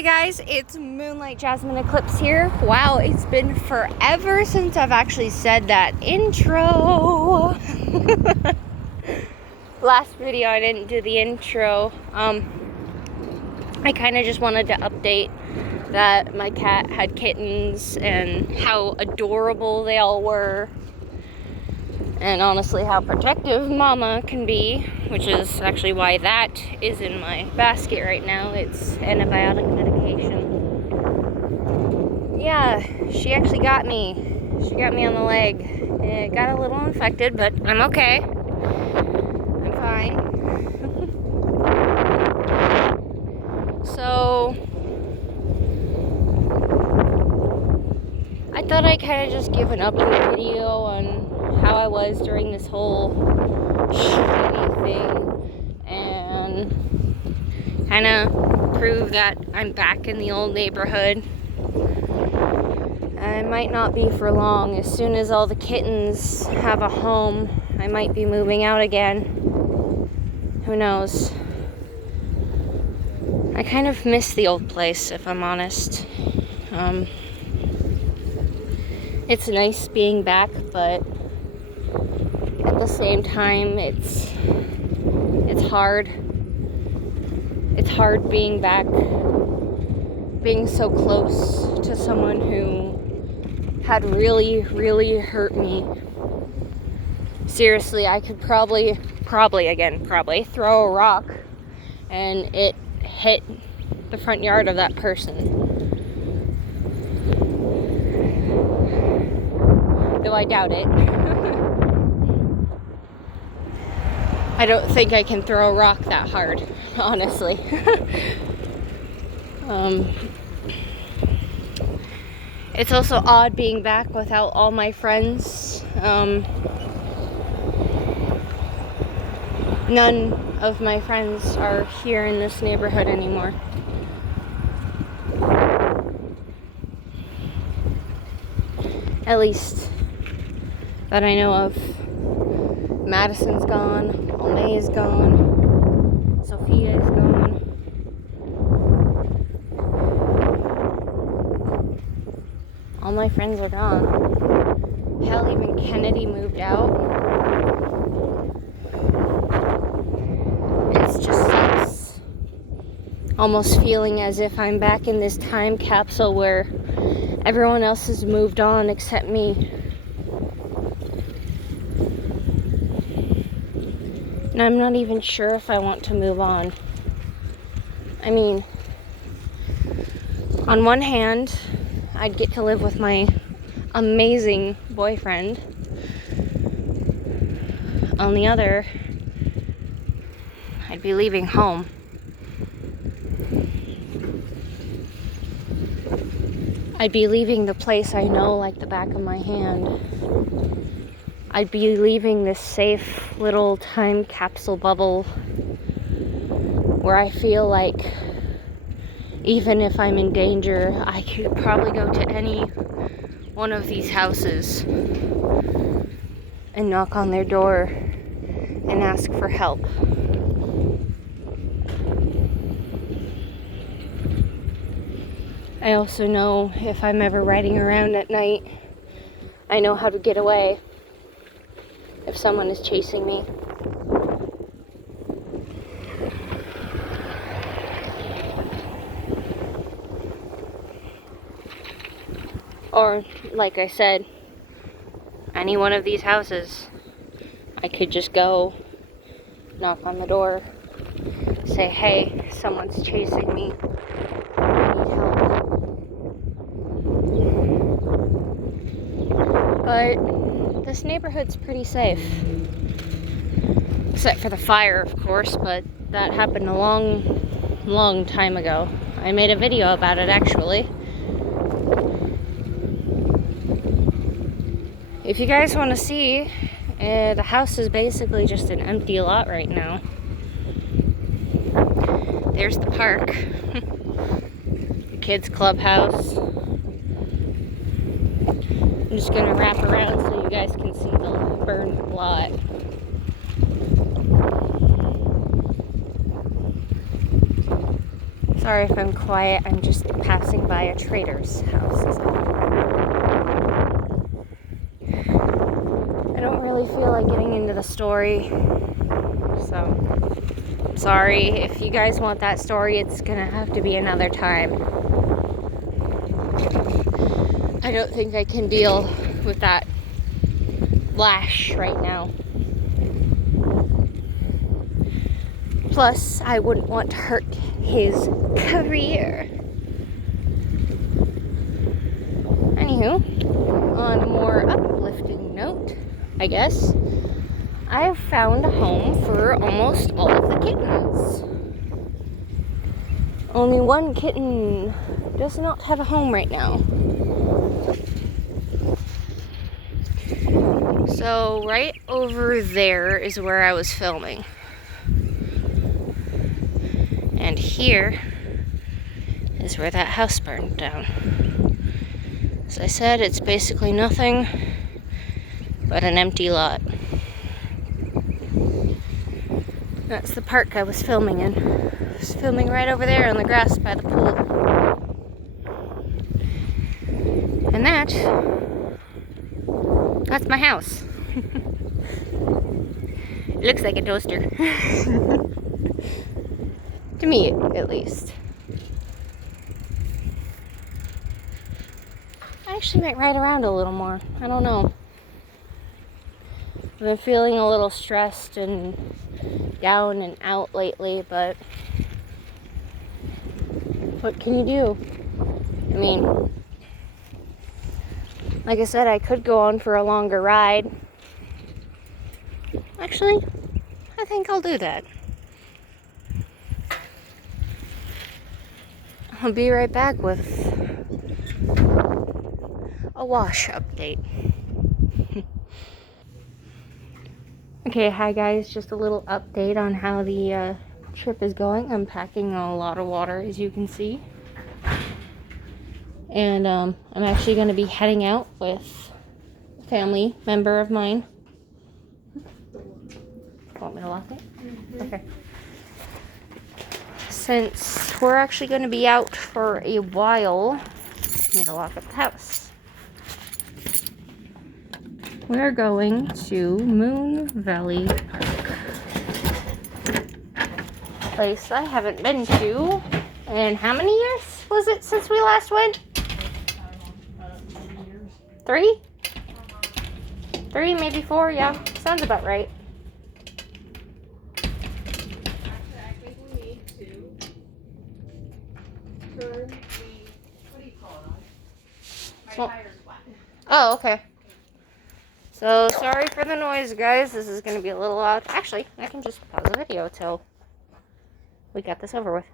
Hi guys, it's Moonlight Jasmine Eclipse here. Wow, it's been forever since I've actually said that intro. Last video I didn't do the intro. I kind of just wanted to update that my cat had kittens and how adorable they all were. And honestly, how protective Mama can be, which is actually why that is in my basket right now. It's antibiotic medication. Yeah, she actually got me. She got me on the leg. It got a little infected, but I'm okay. I'm fine. So, I thought I'd kind of just give an update video on how I was during this whole shitty thing and kind of prove that I'm back in the old neighborhood. I might not be for long. As soon as all the kittens have a home, I might be moving out again. Who knows? I kind of miss the old place, if I'm honest. It's nice being back, but at the same time, it's hard. It's hard being back, being so close to someone who had really, really hurt me. Seriously, I could probably throw a rock and it hit the front yard of that person. Though I doubt it. I don't think I can throw a rock that hard, honestly. It's also odd being back without all my friends. None of my friends are here in this neighborhood anymore. At least that I know of. Madison's gone, Almay is gone, Sophia is gone. All my friends are gone. Hell, even Kennedy moved out. It's just sucks. Almost feeling as if I'm back in this time capsule where everyone else has moved on except me. And I'm not even sure if I want to move on. I mean, on one hand, I'd get to live with my amazing boyfriend. On the other, I'd be leaving home. I'd be leaving the place I know like the back of my hand. I'd be leaving this safe little time capsule bubble where I feel like even if I'm in danger, I could probably go to any one of these houses and knock on their door and ask for help. I also know if I'm ever riding around at night, I know how to get away if someone is chasing me. Or, like I said, any one of these houses, I could just go, knock on the door, say, hey, someone's chasing me, I need help. But this neighborhood's pretty safe. Except for the fire, of course, but that happened a long time ago. I made a video about it, actually. If you guys want to see, the house is basically just an empty lot right now. There's the park. The kids' clubhouse. I'm just gonna wrap around so you guys can see the burned lot. Sorry if I'm quiet, I'm just passing by a trader's house. I don't really feel like getting into the story, so I'm sorry. If you guys want that story, it's gonna have to be another time. I don't think I can deal with that lash right now. Plus, I wouldn't want to hurt his career. Anywho, on a more uplifting note, I guess, I've found a home for almost all of the kittens. Only one kitten does not have a home right now. So right over there is where I was filming. And here is where that house burned down. As I said, it's basically nothing but an empty lot. That's the park I was filming in. I was filming right over there on the grass by the pool. And that's my house. It looks like a toaster. To me, at least. I actually might ride around a little more. I don't know. I've been feeling a little stressed and down and out lately, but what can you do? I mean, like I said, I could go on for a longer ride. Actually, I think I'll do that. I'll be right back with a wash update. Okay, hi guys, just a little update on how the trip is going. I'm packing a lot of water, as you can see. And I'm actually going to be heading out with a family member of mine. Want me to lock it? Okay. Since we're actually going to be out for a while, I need to lock up the house. We're going to Moon Valley Park. Place I haven't been to in how many years was it since we last went? 3? 3, maybe 4, yeah. Sounds about right. I think we need to turn the, what do you call it? My tire's flat. Oh, okay. So, sorry for the noise, guys. This is going to be a little loud. Actually, I can just pause the video till we got this over with.